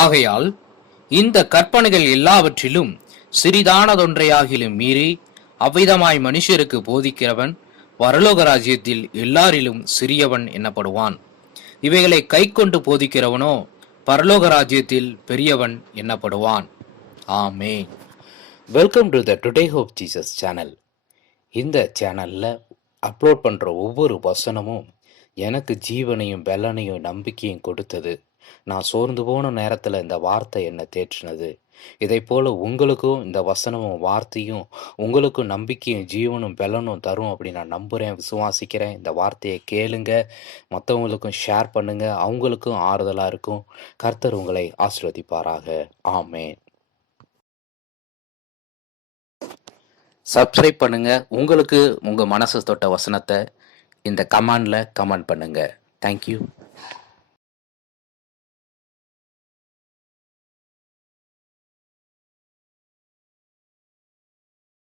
ஆகையால் இந்த கற்பனைகள் எல்லாவற்றிலும் சிறிதானதொன்றையாகிலும் மீறி அவ்விதமாய் மனுஷருக்கு போதிக்கிறவன் பரலோக ராஜ்யத்தில் எல்லாரிலும் சிறியவன் எனப்படுவான். இவைகளை கை கொண்டு போதிக்கிறவனோ பரலோக ராஜ்யத்தில் பெரியவன் எனப்படுவான். Amen. Welcome to the today hope Jesus channel. இந்த சேனலில் அப்லோட் பண்ணுற ஒவ்வொரு வசனமும் எனக்கு ஜீவனையும் பலனையும் நம்பிக்கையும் கொடுத்தது. நான் சோர்ந்து போன நேரத்தில் இந்த வார்த்தை என்னை தேற்றினது. இதை போல் உங்களுக்கும் இந்த வசனமும் வார்த்தையும் உங்களுக்கும் நம்பிக்கையும் ஜீவனும் பலனும் தரும் அப்படின்னு நான் நம்புகிறேன், விசுவாசிக்கிறேன். இந்த வார்த்தையை கேளுங்க, மற்றவங்களுக்கும் ஷேர் பண்ணுங்க, அவங்களுக்கும் ஆறுதலாக இருக்கும். கர்த்தர் உங்களை ஆசீர்வதிப்பாராக. ஆமென். சப்ஸ்கிரைப் பண்ணுங்க. உங்களுக்கு உங்கள் மனசு தொட்ட வசனத்தை இந்த கமெண்டில் கமெண்ட் பண்ணுங்க. தேங்க்யூ.